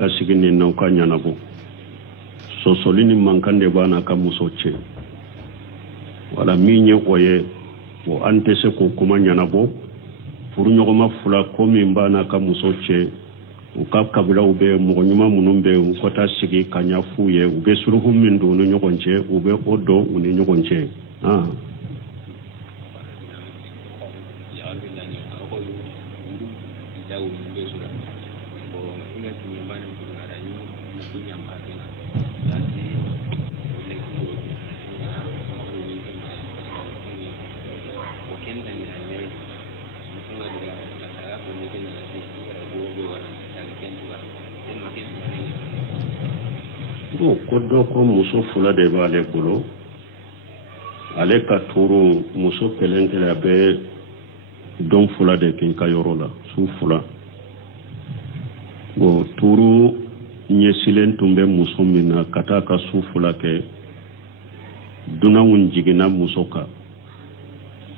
asigini na ka nyanabo sosolini mankande bana ka musoche wala minye oye o antese ko kuma nyanabo furu nyogoma fula ko min bana ka musoche o ka kabila ube mugonyuma munumbe ko ta sigi kanya fuye ube suruhu min do no nyogonche ube odo uni nyogonche kodo ko muso fula de bale bolo ale ka turu muso kelenkele be don fula de kin ka yorola su fula bo turu nyesilen tumbe muso mina kata ka su fula ke duna jigina muso ka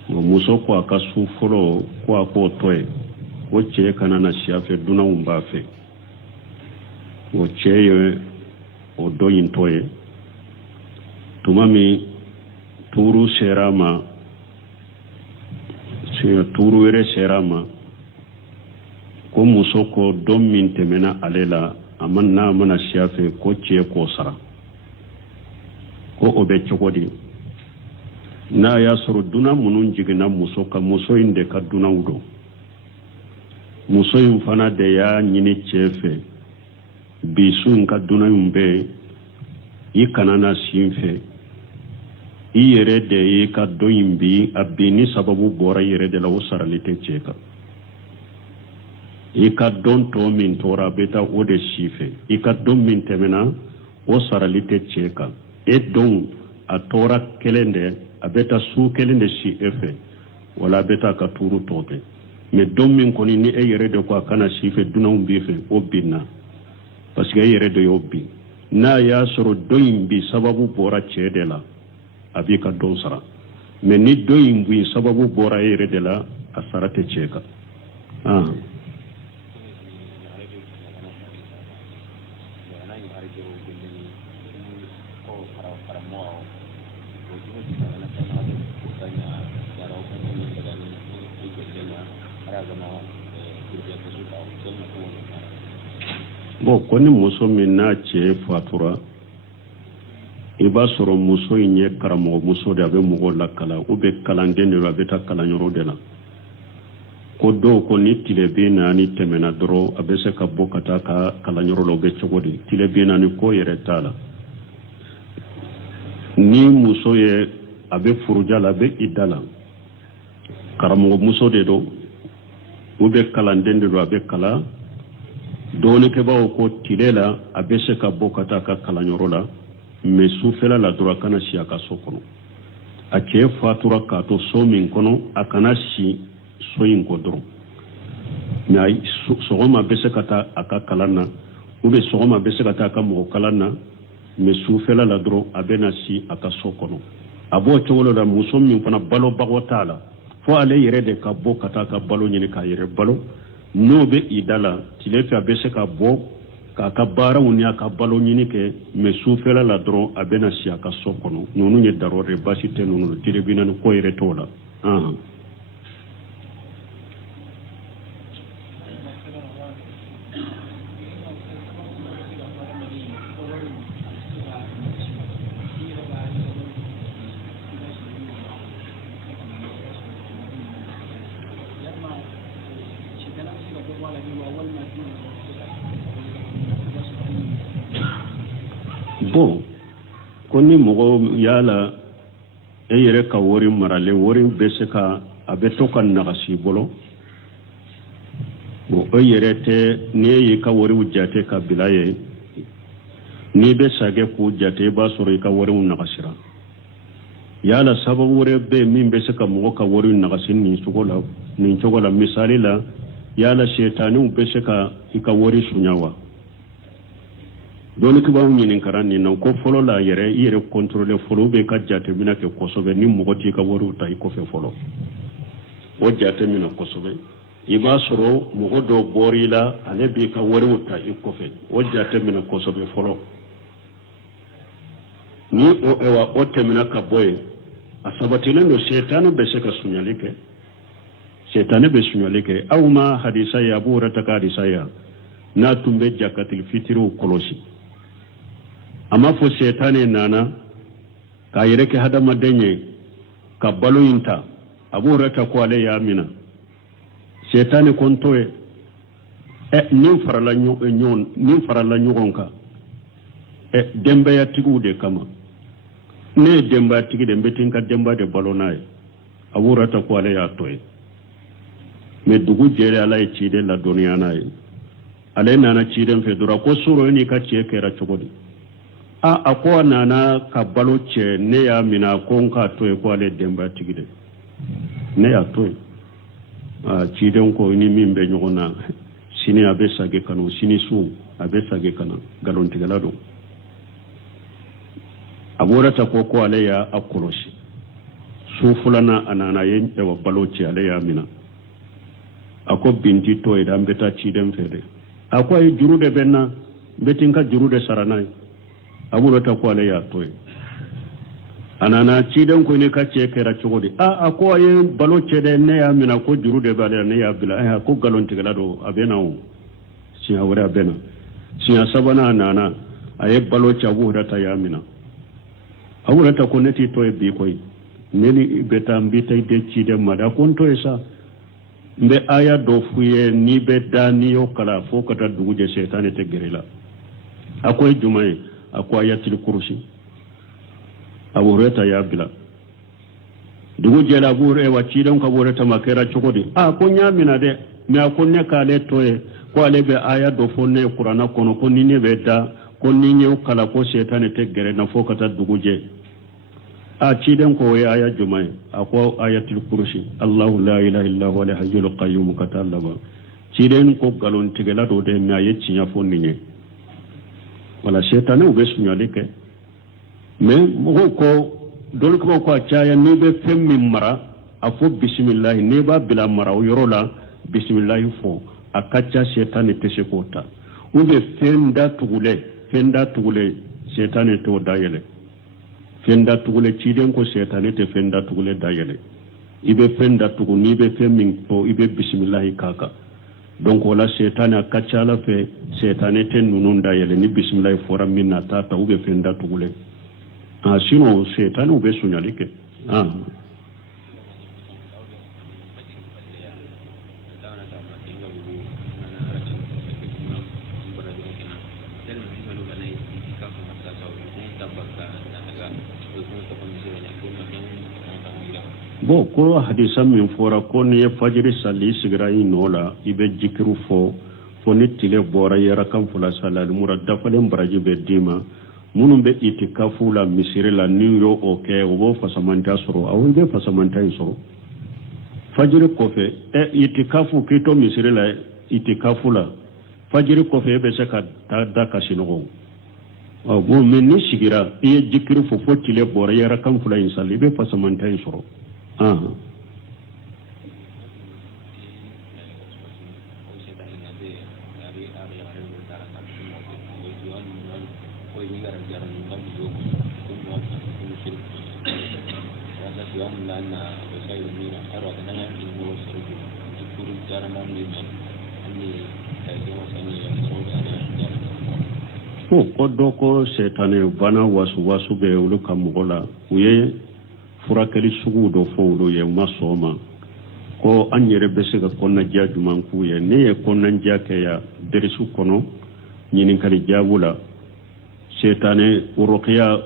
bo muso ko aka su fulo ko ko toy o che kana na siafe duna umbafe o che o doyin toye tumami turu serama turu ere serama ko muso ko don min temena alela amanna mana siafe ko ce ko sara ko obe chokodi na ya soro duna munun jigina muso ka muso inde ka duna udo muso yin fana de ya nyini chefe bisun ka duna yumbe i kanana sinfe i yere de i ka doyimbi abini sababu bora yere de la o saralite cheka i ka don to min tora beta o de sife i ka don min temena o saralite cheka e don a tora kelende a beta su kelende si efe wala beta ka turu toke me don min koni ni e yere de ko kana sife duna umbi fe o binna parce que yere de yobbi na ya soro doyin bi sababu bora chede la abi ka don sara mais ni doyin bi sababu bora yere de la asarate cheka bo koni muso min na ce fatura i b'a sɔrɔ muso in ye karamɔgɔ muso de a bɛ mɔgɔw lakala u bɛ kalanden de a bɛ taa kalanyɔrɔ de la ko dɔw ko ni tile bi naani tɛmɛna dɔrɔn a bɛ se ka bɔ ka taa ka kalanyɔrɔ la o bɛ cogo di tile bi naani ko yɛrɛ t'a la ni muso ye a bɛ furuja la a bɛ i da la karamɔgɔ muso de don u bɛ kalanden de don a bɛ kala doni ke bawo ko tilela abese ka bokata ka kalanyoro la me sufela la dura kana si aka sokono a ke fatura ka to so min kono akana si so yin kodro mai sogoma bese kata aka kalana ube sogoma bese kata aka mo kalana me sufela la dro abena si aka sokono abo chowolo da musom min fana balo bagotala fo ale yere de ka bokata ka balo nyini ka yere balo no be idala tilefi abese ka bo ka bara woni aka balo nyini ke me sufela la dron abena si aka sokono nonu nye darore basi te nonu tilebina ko yere tola bon koni mogo yala e yere ka wori marale wori bese ka abeto kan nagasi bolo bo e yere te ne yi ka wori ujate ka bilaye ni be sage ku jate ba soro ka wori nagasira yala sababu wori be min bese ka mogo ka wori nagasin ni chogola misali la yala shetani bese ka wori sunyawa doni kibawu nyinin karani na ko folo la yere contrôler folo be ka jate mina ke kosobe ni mogoti ka woru ta ko fe folo o jate mina kosobe i b'a sɔrɔ mɔgɔ dɔ bɔr'i la ale b'i ka wariw ta i kɔfɛ o jate minɛ kosɛbɛ fɔlɔ ni o tɛmɛna ka bɔ yen a sabatilen don setani bɛ se ka suɲɛli kɛ setani bɛ suɲɛli kɛ aw ma hadisa ye Abu Hurairata ka hadisa ye n'a tun bɛ jakatil fitiriw kɔlɔsi a ma fɔ setani nana k'a yɛrɛ kɛ hadamaden ye ka balo in ta Abu Hurairata ko ale y'a minɛ setani konto ye nin farala ɲɔgɔn kan denbayatigiw de kama ne ye denbayatigi de n bɛ tin ka denba de balo n'a ye Abu Hurairata ko ale y'a to ye mais dugu jɛlen ala ye ciden ladɔnniya n'a ye ale nana ciden fɛ dɔrɔn ko soro n'i ka cɛ kɛra cogo di a ko a nana ka balo cɛ ne y'a minɛ ko n k'a to ye ko ale ye denbayatigi de ne y'a to ye ciden ko ni min bɛ ɲɔgɔn na sini a bɛ sage kanu sini su a bɛ sage kana nkalontigɛla don Abu Hurairata ko ale y'a kɔlɔsi su filanan a nana ye balo cɛ ale y'a minɛ a ko binti to ye an bɛ taa ciden fɛ dɛ a ko a ye juru de bɛ n na n bɛ tin ka juru de sara n'a ye Abu Hurairata ko ale y'a to ye a nana ciden ko ne ka cɛ kɛra cogo di a ko a ye balo cɛ dɛ ne y'a minɛ ko juru de b'ale la ne y'a bila a ko nkalontigɛla don a bɛ na o siɲɛ wɛrɛ a bɛ na siɲɛ sabanan a nana a ye balo cɛ Abu Hurairata y'a minɛ Abu Hurairata ko ne t'i to ye bi koyi ne ni bɛ taa n bɛ taa i den ciden ma da ko n to ye sa n bɛ aya dɔ f'u ye n'i bɛ da n'i y'o kala fo ka taa dugu jɛ setani tɛ gɛrɛ i la a ko ye jumɛn ye a ko ayatul kursi Abu Hurairata y'a bila dugu jɛla Abu Hurairata ciden ko Abu Hurairata ma kɛra cogo di ko n y'a minɛ dɛ mais a ko ne k'ale to ye ko ale bɛ aya dɔ fɔ ne ye kuranna kɔnɔ ko ni ne bɛ da ko ni n y'o kala ko setani tɛ gɛrɛ na fo ka taa dugu jɛ ciden ko o ye aya jumɛn ye a ko ayatul kursi Allahu la ilaha illa huwa al-hayyul qayyum ka taa laban ciden ko nkalontigɛla dɔ de mais a ye tiɲɛ fɔ nin ye wala setaniw bɛ suɲɛli kɛ mais mɔgɔw ko dɔw ko a caya n'i bɛ fɛn min mara a fɔ bisimilahi n'i b'a bila mara o yɔrɔ la bisimilahi fɔ a ka ca setani tɛ se k'o ta ou bien fɛn datugulen setani t'o dayɛlɛ fɛn datugulen ciden ko setani tɛ fɛn datugulen dayɛlɛ i bɛ fɛn datugu n'i bɛ fɛn min fɔ i bɛ bisimilahi k'a kan donc o la setani a ka ca ala fɛ setani tɛ ninnu dayɛlɛ ni bisimilahi fɔra min na t'a ta ou bien fɛn datugulen sinon setaniw bɛ suɲɛli kɛ bon ko hadisa min fɔra ko n'i ye fajiri sali i sigira i nɔ la i bɛ jikiru fɔ ni tile bɔra i yɛrɛ kan fila salali mura dafalen baraji bɛ d'i ma minnu bɛ itikafu la misiri la n'i y'o kɛ o b'o fasamanta sɔrɔ aw i bɛ fasamanta in sɔrɔ fajiri kɔfɛ itikafu k'i to misiri la itikafu la fajiri kɔfɛ e bɛ se ka taa da ka sinɔgɔ bon mais ni sigira i ye jikiru fɔ tile bɔra i yɛrɛ kan fila in sali i bɛ fasamanta in sɔrɔ ko dɔ ko setani bana wasu bɛ olu ka mɔgɔ la u ye furakɛli sugu dɔ fɔ olu ye u ma sɔn ma ko an yɛrɛ bɛ se ka kɔnɔnaja jumɛn k'u ye ne ye kɔnɔnaja kɛ yan derisu kɔnɔ ɲininkali jaabu la setani ruqya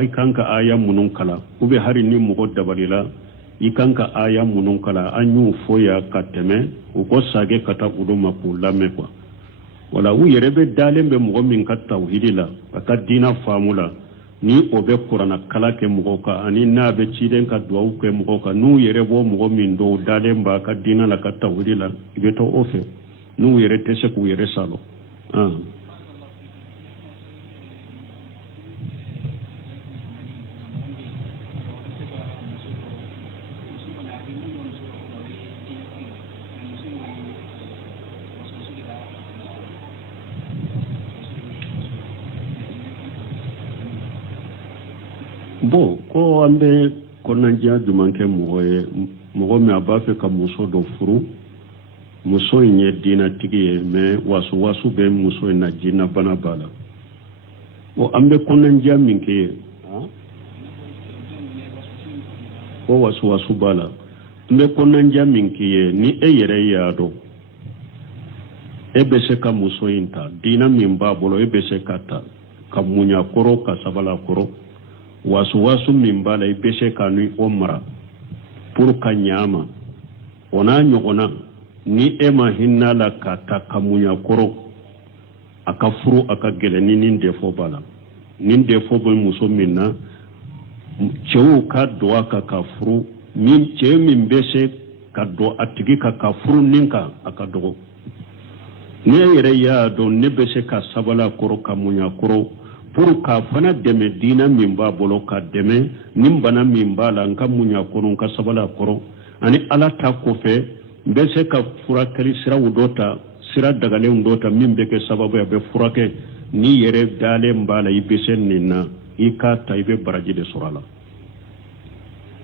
i kan ka aya minnu kala ou bien hari ni mɔgɔ dabalila i kan ka aya minnu kala an y'u fɔ yan ka tɛmɛ u ko sage ka taa olu ma k'u lamɛn quoi wala u yɛrɛ bɛ dalen bɛ mɔgɔ min ka tawhidi la a ka diina faamu la ni o bɛ kuranna kala kɛ mɔgɔw kan ani n'a bɛ ciden ka duwawu kɛ mɔgɔw kan n'u yɛrɛ bɔ mɔgɔ min dɔw dalen b'a ka diina la ka tawhidi la i bɛ to o fɛ n'u yɛrɛ tɛ se k'u yɛrɛ salɔ Bo ko ambe konanjia jumanke moye mogo me abafe ka muso do furu muso nye dina tigi me wasu be muso na jina bana bala o ambe konanjia minke ko wasu bala ambe konanjia minke ni yere yado ebe se ka muso inta dina mimba bolo ebe se kata ka munya koro ka sabala koro wasu mimbala ebe se ka nui omra pour ka nyama ona nyogona ni ema hinna la kata ka munya koro aka furu aka gele ni defo bala nin defo bo muso minna chewu ka do aka furu min che min bese ka do atigi ka furu ninka aka dogo ne yere ya do ne bese ka sabala koro ka munya koro pour ka fana deme dina min ba bolo ka deme nim bana min ba la nka munya koro nka sabala koro ani ala ta ko fe bese ka furakali sira wudota sira dagale wudota min be ke sababu ya be furake ni yere dale mbala ibese nina ikata ibe baraji de surala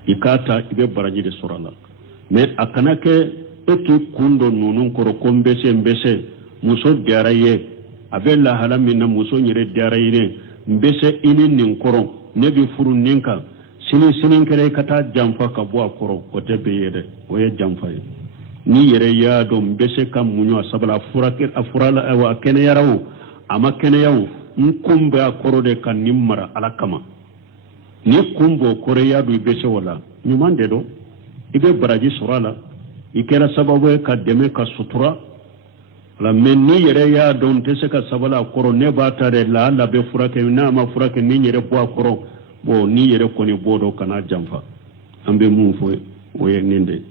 ikata ibe baraji de surala me akana ke eti kundo nunun koro kombese mbese muso diaraye abella hala minna muso nyere diaraye mbese ini nin koro ne bi furu ninka sinin kere kata jamfa ka bo akoro kote be yede oye jamfa ni yere ya do mbese kam munyo sabala furake afurala wa kene yarawo ama kene yawo nkumbe akoro de kan nimmara alakama ni kumbo kore ya do bese wala nyumande do ibe baraji surala ikera sababu ka deme ka sutura la menni yere ya don tese ka sabala koro ne batare la be furake na ma furake ni yere bo akoro bo ni yere koni bodo kana jamfa ambe mun fo woye ninde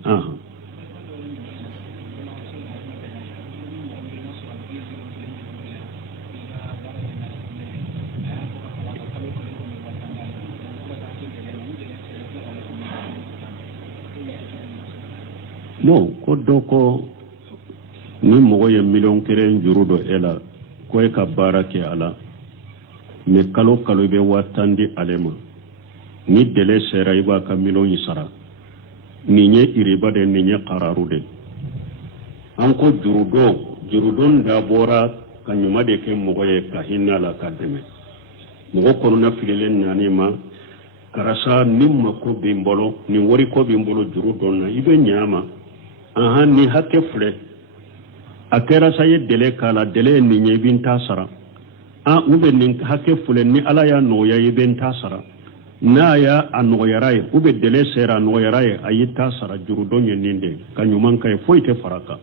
no ko doko ni mogo ye million keren juru do ela ko e ka barake ala me kalo be watandi alema ni dele sera iba ka million isara ni nye iriba de ni nye qararu de anko juru don da bora kanyuma de ke mogo ye ka hinna la kademe mogo kono na filelen nani ma karasa nimma ko bimbolo ni wori ko bimbolo juru don na ibe nyama ni hakke fule akera saye dele kala dele ni nye bin tasara ube ni hakke fule ni ala ya noya ibn tasara na ya anoyaraye ube dele sera anoyaraye ayi tasara jurudonye ninde kanyuman kay foite faraka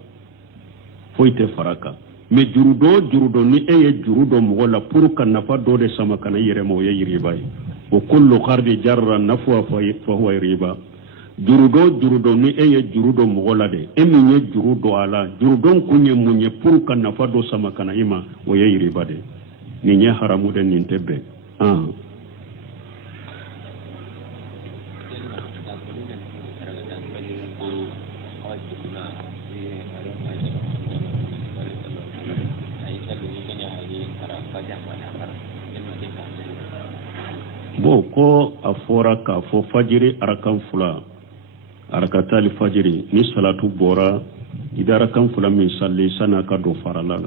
me jurudo ni eye jurudo mogola pour kan nafa do de sama kana yere mo ye riba wa kullu qardi jarra nafwa fa huwa riba jurudo ni eye jurudo mogola de eminye jurudo ala jurudon kunye munye pour kan nafa do sama kana ima wo ye riba de ni nye haramu de nintebe bo ko afora ka fo fajiri arakan fula arakatali fajiri ni salatu bora idara kan fula min salli sana ka do farala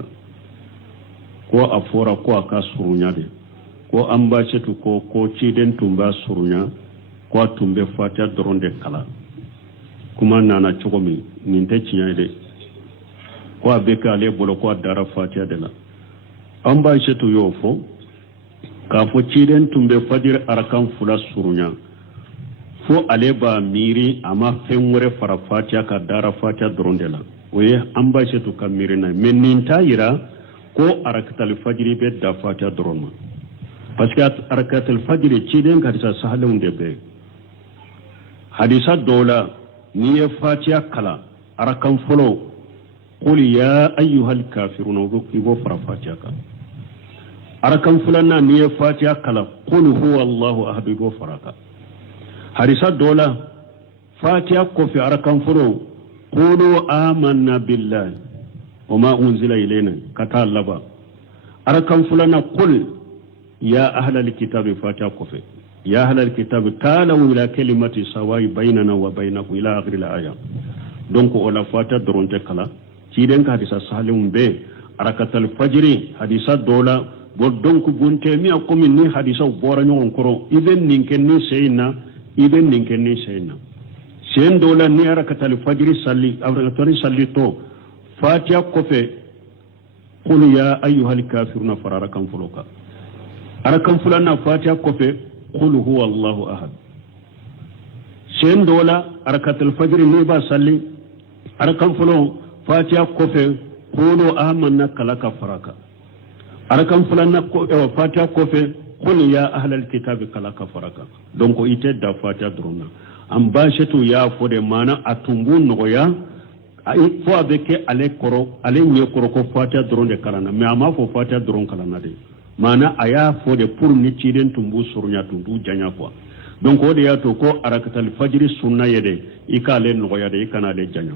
ko afora ko aka surunya de ko amba cetu ko ciden tumba surunya ko tumbe fatiha doronde kala kuma nana chogomi ninte cinya de ko abeka ale bolo ko dara fatiha de la amba cetu yofo ka fo ciden tumbe fajir arakan fula surunya fo ale ba miri ama fenwore fara fatiha ka dara fatiha doronde la oye amba cetu ka miri na meninta yira ko arakatul fajri be da fatiha doroma parce que arakatul fajri ciden ka sa sahalun de be hadisa dola ni fatiha kala arakan folo qul ya ayyuhal kafirun wa fara fatiha ka arakan fulana ni fatiha kala qul huwa Allahu ahad wa faraka hadisa dola fatiha ko fi arakan folo qulu amanna billahi وما أنزل إلينا كتالبا أركان فلنا قل يا أهل الكتاب فاتحة كفي ya ahlal kitab ta'alu ila kalimati sawa'i bainana wa bainakum ila akhir al-aya donc wala fata doronte kala ci den ka hadisa salim be arakatal fajri hadisa dola bo donc bunte mi akomi ni hadisa bora nyon koro iben ninken ni seyna sen dola ni arakatal fajri salli arakatal salli to fatiha kofe qul ya ayyuhal kafiruna fararakan fuloka arakan fulana fatiha kofe qul huwa allahu ahad sen dola arakatal fajri ni ba salli arakan fulo fatiha kofe qulu amanna kalaka faraka arakan fulana ko fatiha kofe qul ya ahlal kitabi kalaka faraka donc ite da fatiha drona an bashetu ya fode mana atumbu noya ay fo avec ale koro ale nye koro ko fatiha drone kalana mais ama fo fatiha drone kalana de mana aya fode pour ni ciden tumbu surnya tumbu janya quoi donc o de ya to ko arakatal fajri sunna yede ikale noya de ikana de janya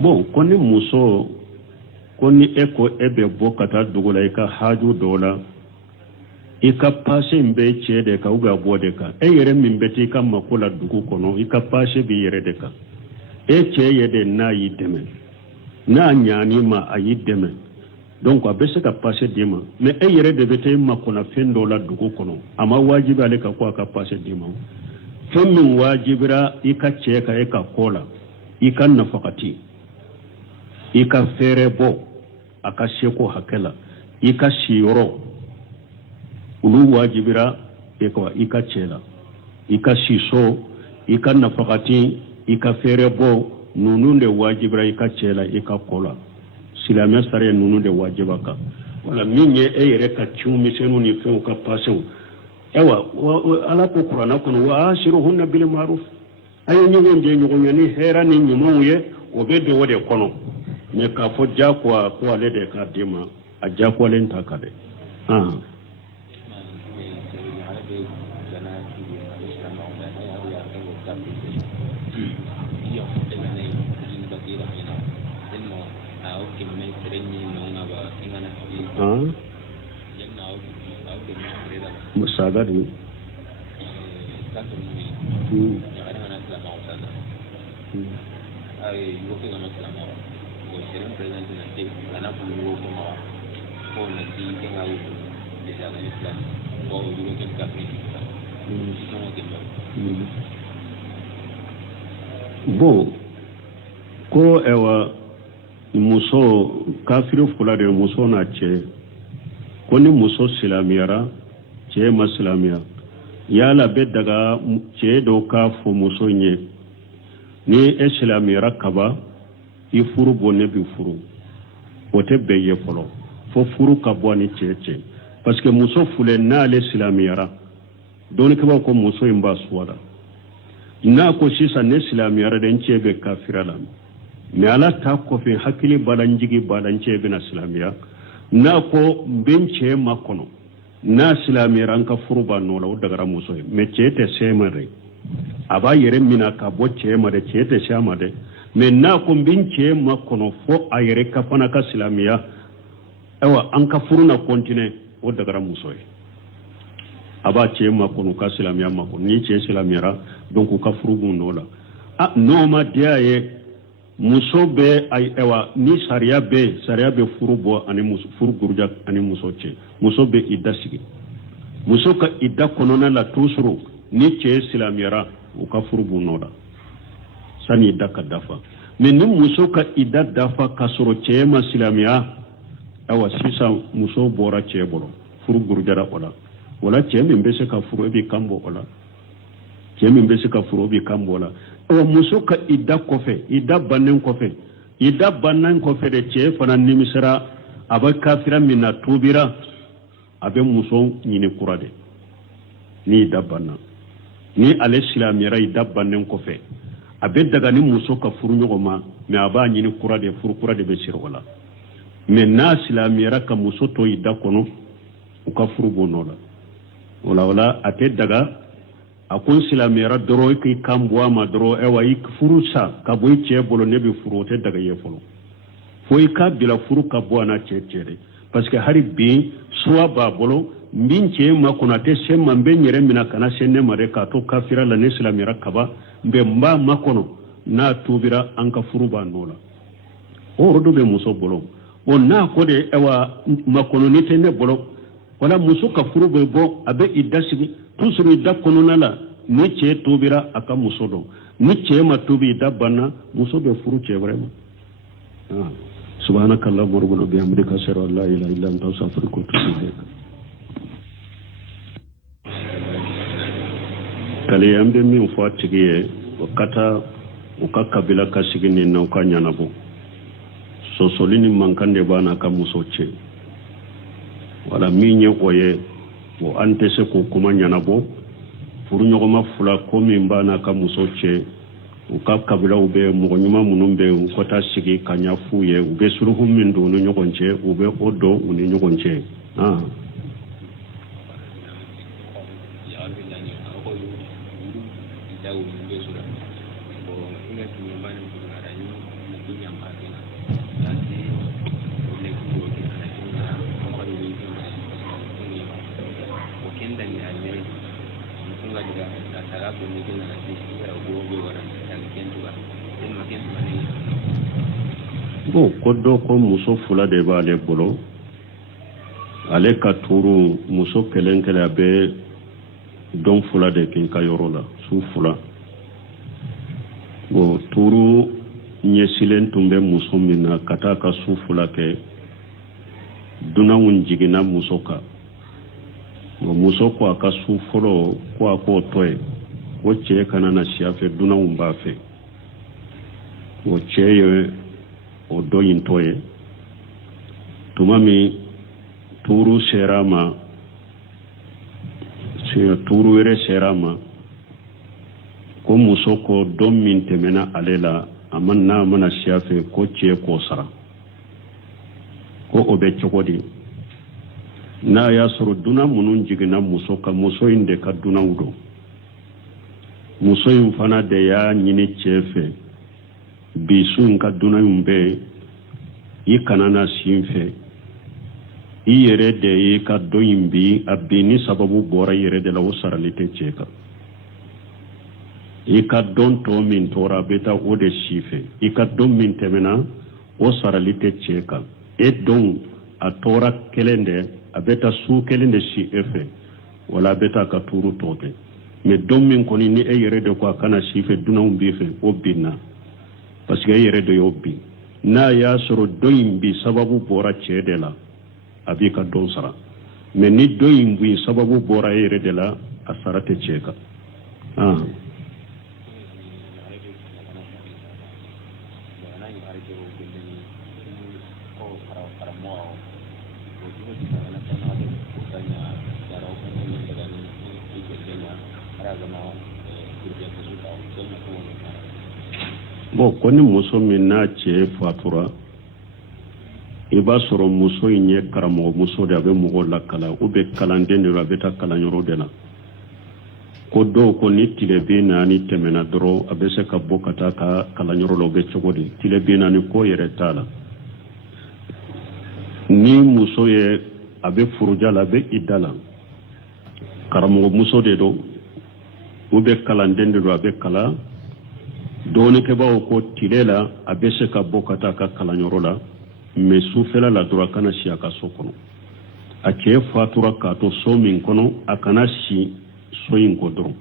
bon koni muso koni eko ebe bokata dugula ika haju dola ika pase mbe chede ka uga bode ka yere mimbeti ka makula dugu kono ika pase bi yere de ka yede na yideme na nyani ma ayideme donc abese ka pase dima mais yere de bete makuna fendo la dugu kono ama wajibi ale ka kwa ka pase dima femin wajibira ika cheka eka kola ika nafakati ika fere bo aka sheko hakela ika shiyoro ulu wajibira ika chela ika shiso ika nafakati ika fere bo nununde wajibira ika chela ika kola silamia sare nununde wajibaka wala minye yere ka chumi senu ni fe ka pasu ewa ala ko qur'ana kun wa ashiruhunna bil ma'ruf ayo nyonje nyoni hera ni nyumuye obede wode kono ne ka fo jakwa ko ale de ka dima a jakwa len takade musagadi bon ko ewa muso kafiru fula de muso na che ko ni muso silamiyara che ma silamiya yala be daga che do ka fo muso nye ni silamiyara kaba i furu bonne bi furu wote beye folo fo furu ka boni che parce que muso fule na le silamiyara doni kaba ko muso imba suwada na ko sisa ne silamiyara den chebe kafirala me ala ta ko fe hakili balanjigi balance be na silamiya na ko benche makono na silamiyara an ka furu ba no la daga muso me chete semare aba yere mina ka bo chema de chete shama de me na ko benche makono fo ayere ka fana ka silamiya ewa an ka furu na kontine o daga muso aba che makono ka silamiya makono ni che silamiyara donc ka furu bu no la no ma diaye muso be ay ewa ni sariya be furu bo ani muso furu gurja ani muso che muso be idasigi muso ka idda konona la tusuru ni che silamiyara u ka furu bu noda sani idda ka dafa mais ni muso ka idda dafa kasoro che ma silamiya ewa sisa muso bora che bolo furu gurja da wala che min be se ka furu be kambo wala che min be se ka furu be kambo wala o muso ka idda kofe idda bannen kofe de che fana nimisara aba kafira minna tubira abe muso nyini kurade ni idda banna ni ale silamira idda bannen kofe abe daga ni muso ka furu nyogoma me aba nyini kurade furu kurade be sirwala me na silamira ka muso to idda kono u ka furu bonola wala ate daga akun silamera doro ki kambwa ma doro ewa ik furusa kabo iche bolo nebi furote daga yefolo fo ika bila furu kabo na chere parce que hari bi suwa ba bolo mbinche makonate semma mbe nyere mina kana senne mare ka to kafira la ne silamera kaba mbe mba makono na tubira anka furu ba nola o rodo be muso bolo o na ko de ewa makono ni tenne bolo wala muso ka furu be bo abe idasigi tusuru da konona la ni che tubira aka muso do ni che ma tubi da bana muso be furu che vraiment subhanakallah wa bihamdika ashhadu an la ilaha illa anta astaghfiruka wa atubu ilayk kale ambe min fo tigiye wakata uka kabila ka sigini na uka nyanabo so solini mankande bana ka muso che wala minye oye wo ante se ko kuma nyanabo furu nyogoma fula ko min bana ka muso che uka kabila ube mo nyuma munumbe ukota sigi kanya fuye ube suruhu min do no nyogonche ube odo uni nyogonche bo kodo ko muso fula de ba le bolo ale ka turu muso kelenkele abe don fula de kin ka yorola su fula bo turu nyesilen tumbe muso mina kata ka su fula ke dunawun jigina muso ka bo muso ko aka su folo ko ako toy wo che kana na siafe dunawun ba fe wo che o doyin toye tumami turu serama turu were serama ko muso ko don min temena alela amanna mana siafe ko ce ko sara ko obe chokodi na ya soro duna munun jigina muso ka muso inde ka duna udo muso yin fana de ya nyini chefe bisun ka duna yumbe yi kanana sinfe i yere de yi ka do yimbi abini sababu bora yere de la usaralite cheka i ka don to min tora beta o de sife i ka don min temena o saralite cheka e don a tora kelende a beta su kelende si efe wala beta ka turu tote me don min koni ni e yere de ko kana sife duna umbi fe o binna parce que yere de yobbi na ya soro doyin bi sababu bora chede la abika don sara me ni doyin bi sababu bora yere de la asarate cheka bo koni muso min na che fatura iba soro muso nye karamo muso de abe mugo la kala ube kalande ne abe ta kala nyoro de la ko do ko ni tile be na ni temena dro abe se ka bokata ka kala nyoro lo be chogodi tile be na ni ko yere tala ni muso ye abe furuja la be idala karamo muso de do ube kalande ne abe kala doni ke bawo ko tilela abese ka bokata ka kalanyoro la me sufela la dura kana shi aka sokono ake fatura ka to so min kono akana shi soyin ko dro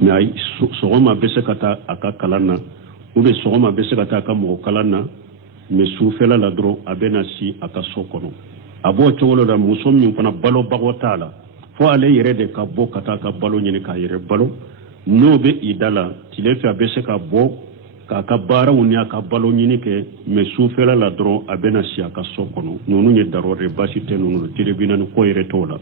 mai sogoma bese kata aka kalana ube sogoma bese kata aka mo kalana me sufela la dro abena shi aka sokono abo chowolo da muso min kono balo bagotala fo ale yere de ka bokata ka balo nyini ka yere balo no be idala tilefi abese ka bo ka bara woni aka balo nyini ke me sufela la dro abena si aka sokono nonu nye darore basite nonu tilebina ko yere tola